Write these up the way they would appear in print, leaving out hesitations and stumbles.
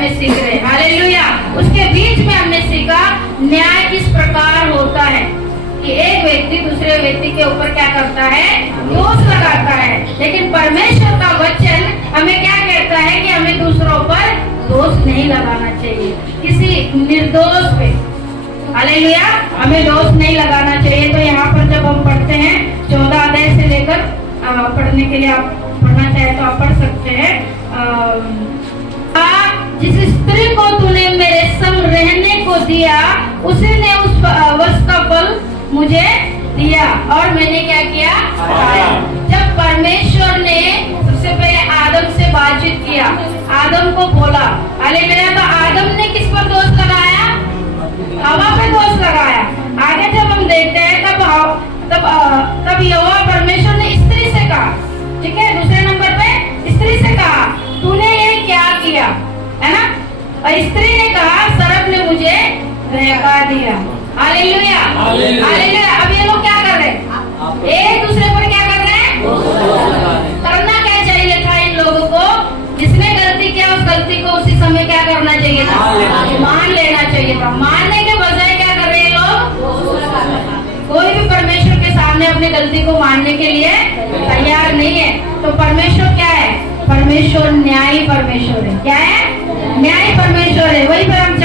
में सीख रहे हैं। हालेलुया। उसके बीच में हमने सीखा न्याय किस प्रकार होता है कि एक व्यक्ति दूसरे व्यक्ति के ऊपर क्या करता है, दोष लगाता है, लेकिन परमेश्वर का वचन हमें क्या कहता है कि हमें दूसरों पर दोष नहीं लगाना चाहिए, किसी निर्दोष पे। हालेलुया। हमें दोष नहीं लगाना चाहिए। तो यहाँ पर जब हम पढ़ते हैं 14 अध्याय से लेकर पढ़ने के लिए आप पढ़ना चाहे तो आप पढ़ सकते हैं। जिस स्त्री को तूने मेरे संग रहने को दिया उसी ने उस वस्तु का फल मुझे दिया और मैंने क्या किया, खाया। जब परमेश्वर ने सबसे पहले आदम से बातचीत किया, आदम को बोला, हालेलुया, तो आदम ने किस पर दोष लगाया, हवा पे दोष लगाया। आगे जब हम देखते हैं तब यहोवा परमेश्वर ने स्त्री से कहा, ठीक है, दूसरे नंबर पे स्त्री से कहा तूने ये क्या किया, है ना। और स्त्री ने कहा सर्प ने मुझे बहका दिया। Hallelujah, hallelujah. अब ये लोग क्या कर रहे हैं, एक दूसरे पर क्या कर रहे हैं, करना क्या चाहिए था इन लोगों को, जिसने गलती किया उस गलती को उसी समय क्या करना चाहिए था, मान लेना चाहिए था। मानने के बजाय क्या कर रहे हैं लोग, कोई भी परमेश्वर के सामने अपनी गलती को मानने के लिए तैयार नहीं है। तो परमेश्वर क्या है, परमेश्वर न्यायी परमेश्वर है। क्या है, न्यायी परमेश्वर है। वही पर हम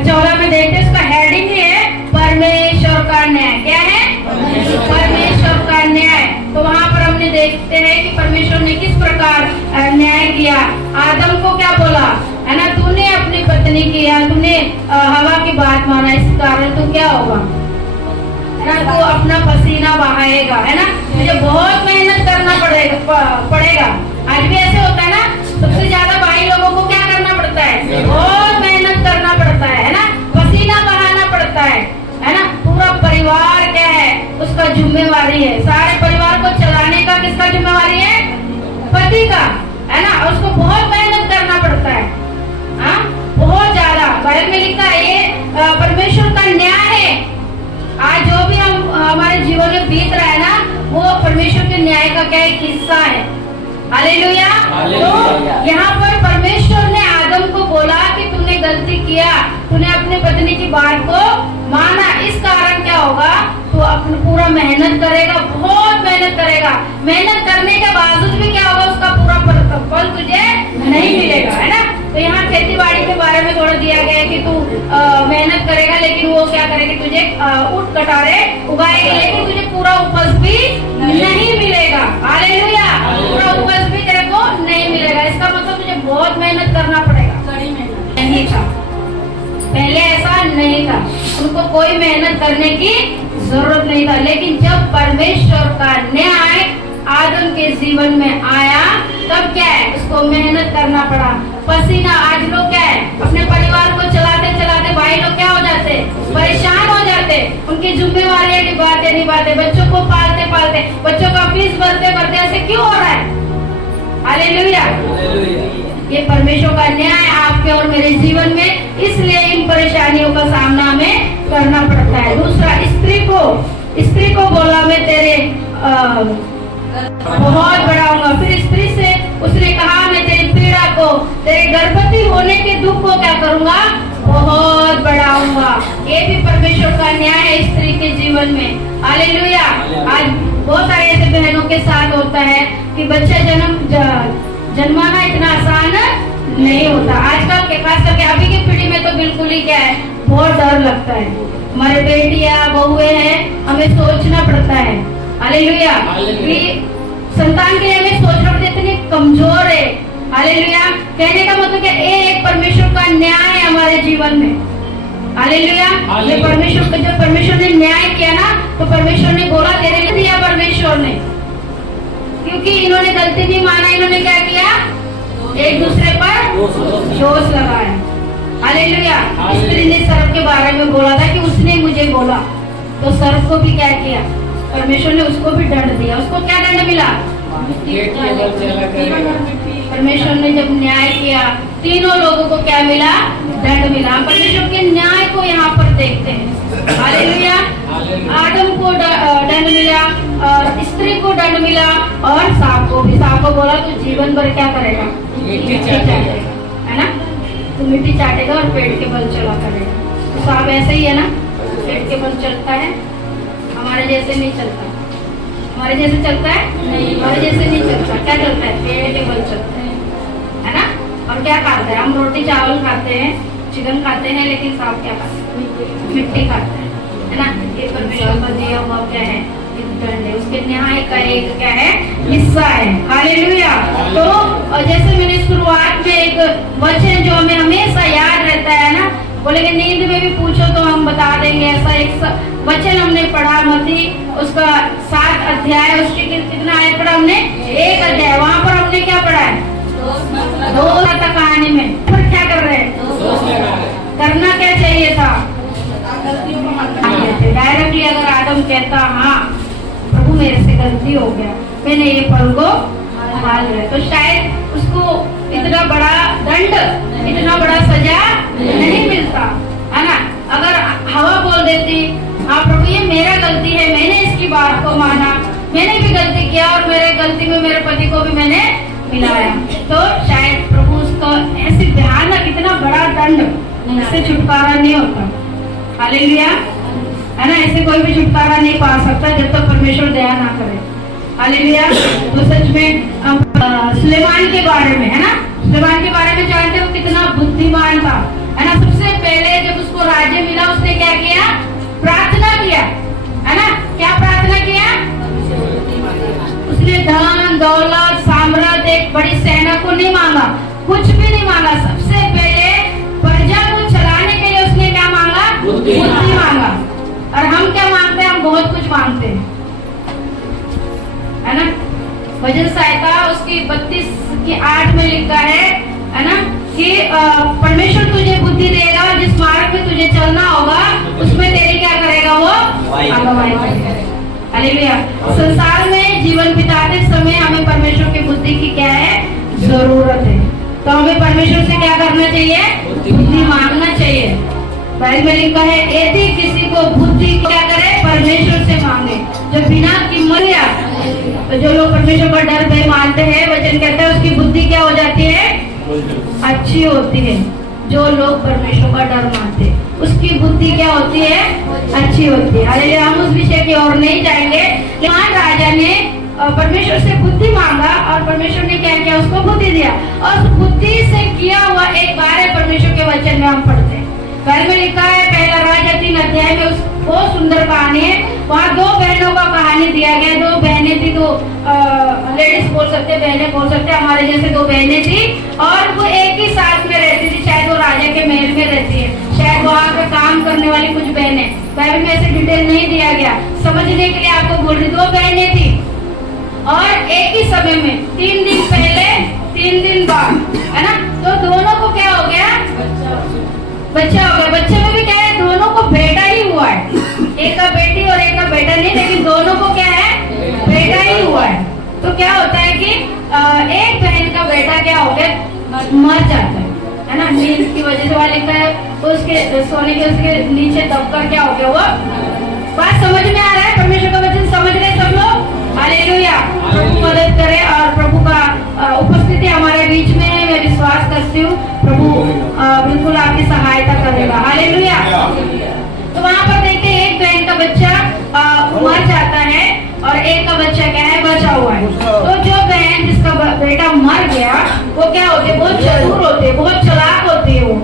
14 में देखते हैं, उसका हेडिंग है परमेश्वर का न्याय। क्या है, परमेश्वर का न्याय। तो वहाँ पर हमने देखते हैं कि परमेश्वर ने किस प्रकार न्याय किया। आदम को क्या बोला, है ना, तूने अपनी पत्नी की या तूने हवा की बात माना, इस कारण तू क्या होगा, है ना, तू अपना पसीना बहाएगा, है ना, तुझे बहुत मेहनत करना पड़ेगा। आज भी ऐसे होता है ना, सबसे ज्यादा भाई लोगों को क्या करना पड़ता है, बहुत मेहनत करना पड़ता है ना, पसीना बहाना पड़ता है ना। पूरा परिवार क्या है, उसका जिम्मेवारी है। सारे परिवार को चलाने का किसका जिम्मेवारी है, पति का, है ना। उसको बहुत मेहनत करना पड़ता है, हाँ, बहुत ज्यादा। बाइबल में लिखा है ये परमेश्वर का न्याय है। आज जो भी हम हमारे जीवन में बीत रहा है ना, वो परमेश्वर के न्याय का क्या एक हिस्सा है। हालेलुया। तो यहाँ पर परमेश्वर ने आदम को बोला कि तूने गलती किया, तूने अपने पत्नी की बात को माना, इस कारण क्या होगा, तू अपना पूरा मेहनत करेगा, बहुत मेहनत करेगा। मेहनत करने के बावजूद भी क्या होगा, उसका पूरा फल तुझे नहीं मिलेगा, है ना। तो यहाँ खेती बाड़ी के बारे में थोड़ा दिया गया है कि तू मेहनत करेगा, लेकिन वो क्या करेगी, तुझे ऊँट कटारे उगाएगी, लेकिन तुझे पूरा उपज भी नहीं मिलेगा। हालेलुया। पूरा उपज भी तेरे को नहीं मिलेगा। इसका मतलब तुझे बहुत मेहनत करना पड़ेगा। नहीं था पहले, ऐसा नहीं था, उनको कोई मेहनत करने की जरूरत नहीं था। लेकिन जब परमेश्वर का न्याय आदम के जीवन में आया, तब क्या है, उसको मेहनत करना पड़ा, पसीना। आज लोग क्या है, अपने परिवार को चलाते चलाते भाई लोग क्या हो जाते, परेशान हो जाते, उनकी जिम्मेवारियां निभाते, बच्चों को पालते पालते, बच्चों का फीस भरते भरते, ऐसे क्यों हो रहा है। हालेलुया। ये परमेश्वर का न्याय आपके और मेरे जीवन में, इसलिए इन परेशानियों का सामना हमें करना पड़ता है। दूसरा, स्त्री को बोला मैं तेरे बहुत बढ़ाऊंगा। फिर स्त्री से उसने कहा मैं तेरी पीड़ा को, तेरे गर्भवती होने के दुख को क्या करूंगा, बहुत बढ़ाऊंगा। ये भी परमेश्वर का न्याय है स्त्री के जीवन में। हालेलुया। आज बहुत सारे ऐसे बहनों के साथ होता है कि बच्चा जन्माना इतना आसान नहीं होता। आजकल के खास करके अभी की पीढ़ी में तो बिल्कुल ही क्या है, बहुत डर लगता है। हमारे बेटियां बहुएं हैं, हमें सोचना पड़ता है। हालेलुया। संतान के लिए हमें सोचना पड़ता है, इतनी कमजोर है। हालेलुया। कहने का मतलब क्या, एक परमेश्वर का न्याय है हमारे जीवन में। हालेलुया। ये परमेश्वर, जब परमेश्वर ने न्याय किया ना, तो परमेश्वर ने बोला तेरे लिए दिया परमेश्वर ने, क्योंकि इन्होंने गलती नहीं माना, इन्होंने क्या किया, एक दूसरे पर दोष लगाया। हालेलुया। स्त्री ने सर्प के बारे में बोला था कि उसने मुझे बोला, तो सर्प को भी क्या किया, परमेश्वर ने उसको भी दंड दिया। उसको क्या दंड मिला, परमेश्वर ने जब न्याय किया, तीनों लोगों को क्या मिला, दंड मिला। परमेश्वर के न्याय को यहाँ पर देखते हैं। हालेलुया। आदम को दंड मिला, स्त्री को दंड मिला, और सांप को भी। सांप को बोला तू जीवन भर क्या करेगा, है ना। तो मिट्टी चाटेगा और पेट के बल चला करेगा। तो सांप ऐसे ही है ना, पेट के बल चलता है, हमारे जैसे नहीं चलता। हमारे जैसे चलता है नहीं, हमारे जैसे नहीं चलता। क्या चलता है? पेट के बल चलता है ना। और क्या खाता है? हम रोटी चावल खाते हैं, चिकन खाते हैं, लेकिन सांप क्या खाता है? मिट्टी खाता है ना। ये परमेश्वर का दिया हुआ क्या है? दंड है, उसके न्याय का एक क्या है? हिस्सा है। हालेलुया। तो जैसे मैंने शुरुआत में एक वचन जो हमें हमेशा याद रहता है ना, बोले कि नींद में भी पूछो तो हम बता देंगे। ऐसा एक वचन हमने पढ़ा, मत्ती उसका 7 अध्याय, उसके कितना आयत पढ़ा हमने? 1 अध्याय। वहाँ पर हमने क्या पढ़ा है? 2 कहानी में। फिर क्या कर रहे हैं? करना क्या चाहिए था? डायरेक्टली अगर आदम कहता हाँ प्रभु मेरे से गलती हो गया, मैंने ये फल को खा लिया, तो शायद उसको इतना बड़ा दंड, इतना बड़ा सजा नहीं मिलता, है ना। अगर हवा बोल देती हाँ प्रभु ये मेरा गलती है, मैंने इसकी बात को माना, मैंने भी गलती किया और मेरे गलती में मेरे पति को भी मैंने मिलाया, तो शायद प्रभु उसको ऐसे भयानक इतना बड़ा दंड, इससे छुटकारा नहीं होता। हालेलुया, है ना। ऐसे कोई भी छुटकारा नहीं पा सकता जब तक परमेश्वर दया ना करे। हालेलुया। तो सच में सुलेमान के बारे में, है ना, सुलेमान के बारे में जानते हो कितना बुद्धिमान था, है ना। सबसे पहले जब उसको राज्य मिला उसने क्या किया? प्रार्थना किया, है ना। क्या प्रार्थना किया? उसने धन दौलत साम्राज्य एक बड़ी सेना को नहीं मांगा, कुछ भी नहीं मांगा। सबसे पहले प्रजा को चलाने के लिए उसने क्या मांगा? बुद्धि मांगा। और हम क्या मांगते हैं? हम बहुत कुछ मांगते हैं, है ना। भजन संहिता उसकी 32:8 में लिखा है ना, कि परमेश्वर तुझे बुद्धि देगा, जिस मार्ग में तुझे चलना होगा उसमें तेरी क्या करेगा? वो अगुवाई करेगा। हालेलुया। संसार में जीवन बिताते समय हमें परमेश्वर की बुद्धि की क्या है? जरूरत है। तो हमें परमेश्वर से क्या करना चाहिए? बुद्धि मांगना चाहिए। बाइबल में लिखा है यदि किसी को बुद्धि क्या करे? परमेश्वर से मांगे, जो बिना कीमत या तो जो लोग परमेश्वर का डर भय मानते हैं, वचन कहता है उसकी बुद्धि क्या हो जाती है? अच्छी होती है। जो लोग परमेश्वर का डर मानते हैं उसकी बुद्धि क्या होती है? अच्छी होती है। अरे हम उस विषय की ओर नहीं जाएंगे। यहाँ राजा ने परमेश्वर से बुद्धि मांगा और परमेश्वर ने क्या किया? उसको बुद्धि दिया। और उस बुद्धि से किया हुआ एक बार परमेश्वर के वचन में हम पढ़ते हैं। बाइबल में लिखा है पहला राजा 3 अध्याय में, बहुत सुंदर कहानी है। वहाँ 2 बहनों का कहानी दिया गया। 2 बहनें थी, 2 लेडीज बोल सकते, बहनें बोल सकते, हमारे जैसे 2 बहनें थी और वो एक ही साथ में रहती थी। शायद वो राजा के महल में रहती है, शायद वहाँ पे काम करने वाली कुछ बहनें। बाइबल में ऐसे डिटेल नहीं दिया गया, समझने के लिए आपको बोल रही। 2 बहनें थी और एक ही समय में 3 दिन पहले 3 दिन बाद, है ना। तो दोनों को क्या हो गया? बच्चा हो गया। बच्चे में भी क्या है? दोनों को बेटा ही हुआ है। एक का बेटी और एक का बेटा नहीं, लेकिन दोनों को क्या है? बेटा ही हुआ है। तो क्या होता है कि एक बहन का बेटा क्या हो गया? मर जाता है ना, नींद की वजह से। वहाँ लिखा है तो उसके सोने के उसके नीचे दबकर क्या हो गया? वो बात समझ में आ रहा है? परमेश्वर का वचन समझ रहे सब लोग? हालेलुया। प्रभु मदद करे और प्रभु का उपस्थिति हमारे बीच में है। मैं विश्वास करती हूँ प्रभु बिल्कुल आपकी सहायता करेगा। हालेलुया। तो वहाँ पर देखिए एक बहन का बच्चा मर जाता है और एक का बच्चा क्या है? बचा हुआ है। तो जो बहन जिसका बेटा मर गया वो क्या होती है? बहुत चतुर होती है, बहुत चालाक होती है वो।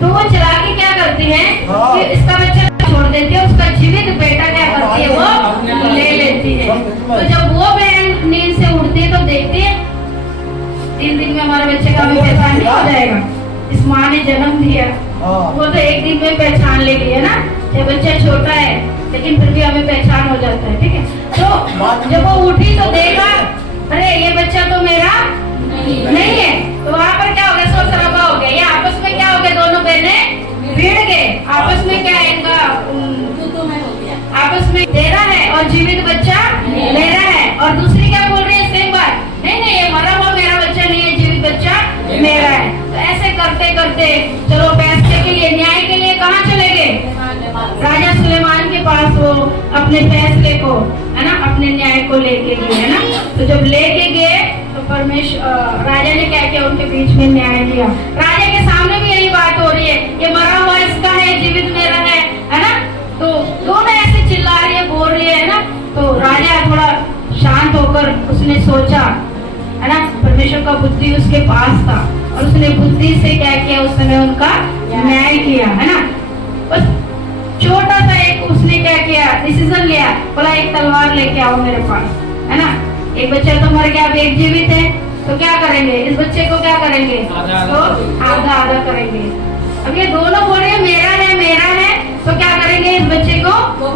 तो वो चालाकी क्या करती है कि इसका बच्चा छोड़ देती है, उसका जीवित बेटा क्या करती है? वो ले लेती है। तो जब वो बहन नींद से उठती है तो देखती है 3 दिन में हमारे बच्चे का हमें पहचान नहीं हो जाएगा, इस माँ ने जन्म दिया। वो तो 1 दिन में पहचान ले ली है ना। ये बच्चा छोटा है लेकिन फिर भी हमें पहचान हो जाता है, ठीक है। तो जब वो उठी तो देखा अरे ये बच्चा तो मेरा नहीं है। तो वहाँ पर क्या हो गया? शोर शराबा हो गया। ये आपस में क्या हो गया? दोनों बहनें भिड़ गए। आपस में क्या है? इनका आपस में दे रहा है और जीवित बच्चा ले रहा है। और दूसरी क्या बोल रही है? सेम बात, नहीं नहीं ये मरा हुआ मेरा बच्चा नहीं है, जीवित बच्चा मेरा है। तो ऐसे करते करते चलो फैसले के लिए, न्याय के लिए कहाँ चले गए? राजा सुलेमान के पास। वो अपने फैसले को, है ना, अपने न्याय को लेके गए, है ना। तो जब लेके गए तो परमेश्वर राजा ने क्या किया? उनके बीच में न्याय किया। राजा के सामने भी यही बात ये मरा हुआ इसका है, जीवित मेरा है ना। तो दोनों ऐसे चिल्ला रही है, बोल रही है ना। तो राजा थोड़ा शांत होकर उसने सोचा, है ना, परमेश्वर का बुद्धि उसके पास था और उसने बुद्धि से क्या किया, उस समय उनका न्याय किया, है ना। बस छोटा सा एक उसने क्या किया, डिसीजन लिया, बोला एक तलवार लेके आओ मेरे पास, है ना। एक बच्चा तो मर गया, अब एक जीवित है, तो क्या करेंगे, इस बच्चे को क्या करेंगे, तो आधा आधा करेंगे। अब ये दोनों बोल रहे मेरा है, तो क्या करेंगे, इस बच्चे को दो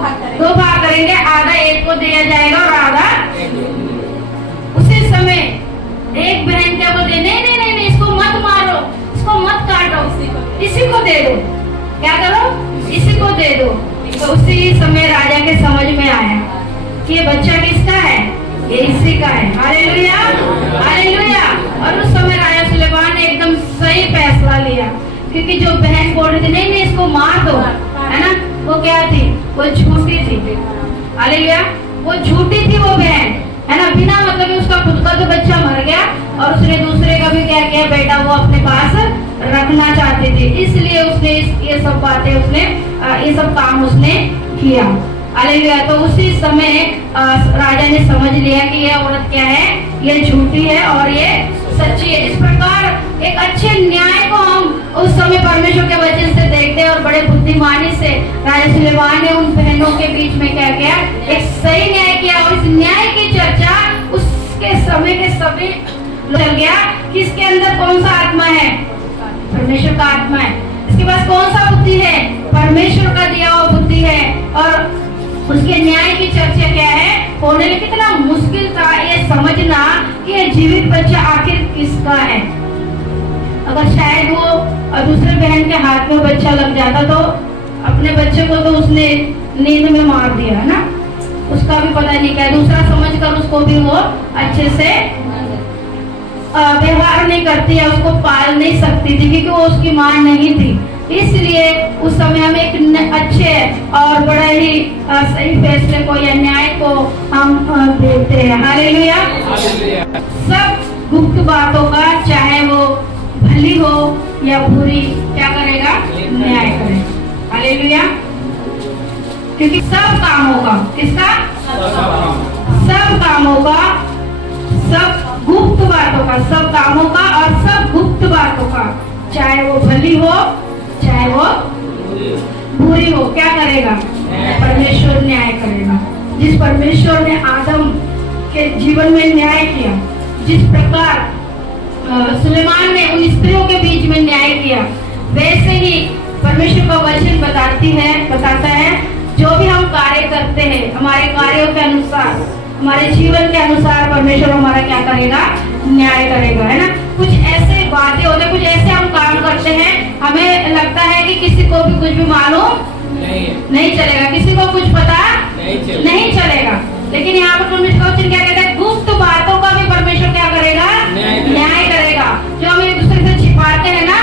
भाग करेंगे, आधा एक को दिया जाएगा और आधा। उसी समय एक बहन क्या बोलती, नहीं, इसको मत मारो, इसको मत काटो, इसी को दे दो, क्या करो, इसी को दे दो। तो उसी समय राजा के समझ में आया कि ये बच्चा किसका है, ये इसी का है। Hallelujah, hallelujah. और उस समय राजा सुलेमान ने एकदम सही फैसला लिया, क्योंकि जो बहन बोल रही थी नहीं इसको मार दो, है ना, वो क्या थी, वो झूठी थी। हालेलुया, वो झूठी थी वो बहन, है ना। बिना मतलब उसका खुद का तो बच्चा मर गया और उसने दूसरे का भी क्या किया, बेटा वो अपने पास रखना चाहती थी, इसलिए उसने ये सब बातें उसने ये सब काम उसने किया। हालेलुया। तो उसी समय राजा ने समझ लिया कि ये औरत क्या है, ये झूठी है और ये सच्ची है। इस प्रकार एक अच्छे न्याय को हम उस समय परमेश्वर के वचन से देखते हैं और बड़े बुद्धिमानी से राजा सुलेमान ने उन बहनों के बीच में क्या किया, एक सही न्याय किया। और इस न्याय की चर्चा उसके समय के सभी चल गया कि इसके अंदर कौन सा आत्मा है, परमेश्वर का आत्मा है। इसके पास कौन सा बुद्धि है, परमेश्वर का दिया हुआ बुद्धि है। और उसके न्याय की चर्चा क्या है, होने में कितना मुश्किल था ये समझना कि ये जीवित बच्चा आखिर किसका है। अगर शायद वो दूसरे बहन के हाथ में बच्चा लग जाता तो अपने बच्चे को तो उसने नींद में मार दिया, है ना, उसका भी पता नहीं क्या, दूसरा समझकर उसको भी वो अच्छे से व्यवहार नहीं करती है, उसको पाल नहीं सकती थी क्योंकि वो उसकी माँ नहीं थी। इसलिए उस समय हम एक अच्छे और बड़ा ही सही फैसले को या न्याय को हम देखते हैं। हालेलुया। सब गुप्त बातों का, चाहे वो भली हो या बुरी, क्या करेगा, न्याय करेगा। हालेलुया। क्योंकि सब कामों का, किसका, सब कामों का, सब गुप्त बातों का, सब कामों का और सब गुप्त बातों का, चाहे वो भली हो चाहे वो बुरी हो, क्या करेगा, परमेश्वर न्याय करेगा। जिस परमेश्वर ने आदम के जीवन में न्याय किया, जिस प्रकार सुलेमान ने उन स्त्रियों के बीच में न्याय किया, वैसे ही परमेश्वर का वचन बताता है जो भी हम कार्य करते हैं, हमारे कार्यों के अनुसार, हमारे जीवन के अनुसार परमेश्वर हमारा क्या करेगा, न्याय करेगा, है ना। कुछ ऐसे बातें होते हैं, कुछ ऐसे हम काम करते हैं, हमें लगता है कि किसी को भी कुछ भी मालूम नहीं चलेगा, किसी को कुछ पता नहीं चलेगा। लेकिन यहाँ पर परमेश्वर का वचन क्या कहता है, गुप्त बातों का भी परमेश्वर क्या करेगा, न्याय करेगा। जो हम एक दूसरे से छिपाते हैं ना,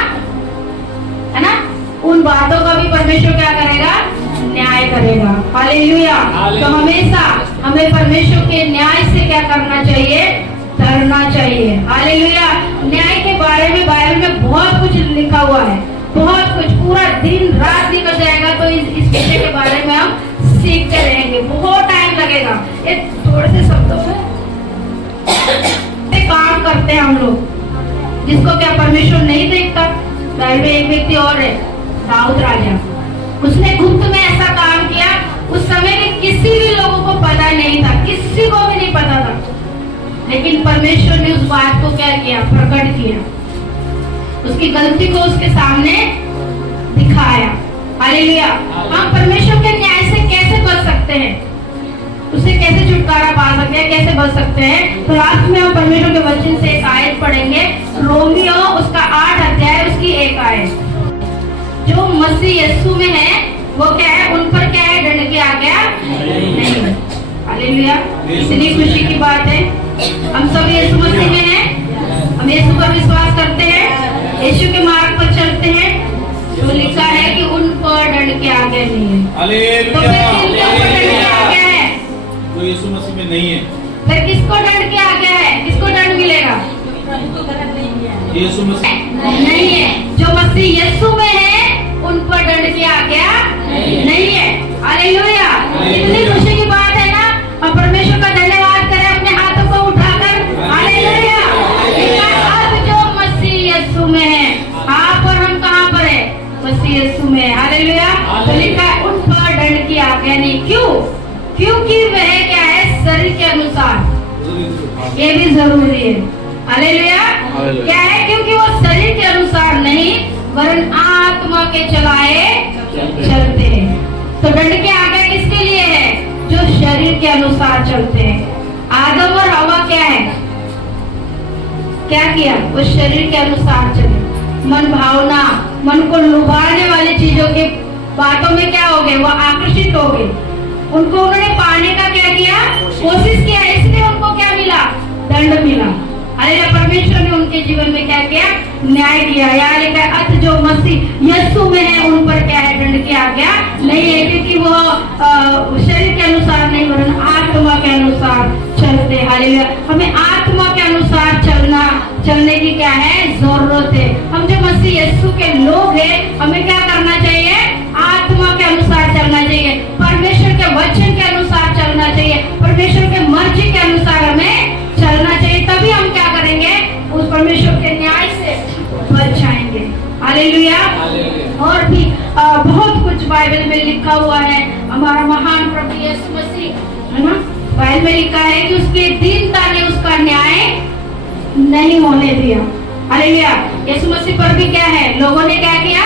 है ना, उन बातों का भी परमेश्वर क्या करेगा, न्याय करेगा। हालेलुया। तो हमेशा हमें परमेश्वर के न्याय से क्या करना चाहिए, डरना चाहिए। हालेलुया। न्याय के बारे में बाइबल में बहुत कुछ लिखा हुआ है, बहुत कुछ, पूरा दिन रात निकल जाएगा तो इस विषय के बारे में हम सीखते रहेंगे, बहुत टाइम लगेगा। ये थोड़े से शब्दों में काम करते हैं हम लोग, जिसको क्या परमेश्वर नहीं देखता। बाइबल में एक व्यक्ति और है, दाऊद राजा, उसने गुप्त में ऐसा काम किया, उस समय में किसी भी लोगों को पता नहीं था, किसी को भी नहीं पता था, लेकिन परमेश्वर ने उस बात को क्या किया, प्रकट किया, उसकी गलती को उसके सामने दिखाया। हालेलुया। हम परमेश्वर के न्याय से कैसे बच सकते हैं, उससे कैसे छुटकारा पा सकते हैं, कैसे बच सकते हैं। तो लास्ट में हम परमेश्वर के वचन से एक आयत पढ़ेंगे, रोमियो उसका 8 अध्याय उसकी 1 आयत। जो मसीह यीशु में है वो क्या है, उन पर क्या है, दंड की आज्ञा नहीं। हालेलुया। इतनी खुशी की बात है, हम सब यीशु मसीह में हैं, हम यीशु पर विश्वास करते हैं, यीशु के मार्ग पर चलते हैं। तो लिखा है कि उन पर दंड की आज्ञा नहीं है। तो फिर किसके ऊपर दंड की आज्ञा है, तो यीशु मसीह में नहीं है। फिर किसको दंड की आज्ञा है, किसको दंड मिलेगा, यीशु मसीह नहीं है। जो मसीह यीशु में है ये भी जरूरी है। हालेलुया। हालेलुया। क्या है? क्योंकि वो शरीर के अनुसार नहीं वरन आत्मा के चलाए चलते हैं। तो दंड की आज्ञा किसके लिए है? जो शरीर के अनुसार चलते हैं। आदम और हवा क्या है? क्या किया? वो शरीर के अनुसार चले, मन भावना, मन को लुभाने वाली चीजों के बातों में क्या हो गए? वो आकर्षित हो गए। उनको उन्होंने पाने का क्या किया? कोशिश किया, इसलिए उनको क्या मिला? दंड मिला। अरे परमेश्वर ने उनके जीवन में क्या किया? न्याय किया। यहाँ लिखा है अत जो मसीह यीशु में है उन पर क्या है? दंड की आज्ञा नहीं है, क्योंकि वो शरीर के अनुसार नहीं वरन आत्मा के अनुसार चलते हैं। हालेलुया। हमें आत्मा के अनुसार चलने की क्या है? जरूरत है। हम जो मसीह यीशु के लोग हैं, हमें क्या करना चाहिए? आत्मा के अनुसार चलना चाहिए, परमेश्वर के वचन के अनुसार चलना चाहिए, परमेश्वर के मर्जी के अनुसार हमें चलना चाहिए। तभी हम क्या करेंगे? उस परमेश्वर के न्याय से बच जाएंगे। हालेलुया। और भी बहुत कुछ बाइबल में लिखा हुआ है। हमारा महान प्रभु यीशु मसीह है ना, बाइबल में लिखा है कि उसकी दीनता ने उसका न्याय नहीं होने दिया। हालेलुया। यीशु मसीह पर भी क्या है? लोगों ने क्या किया?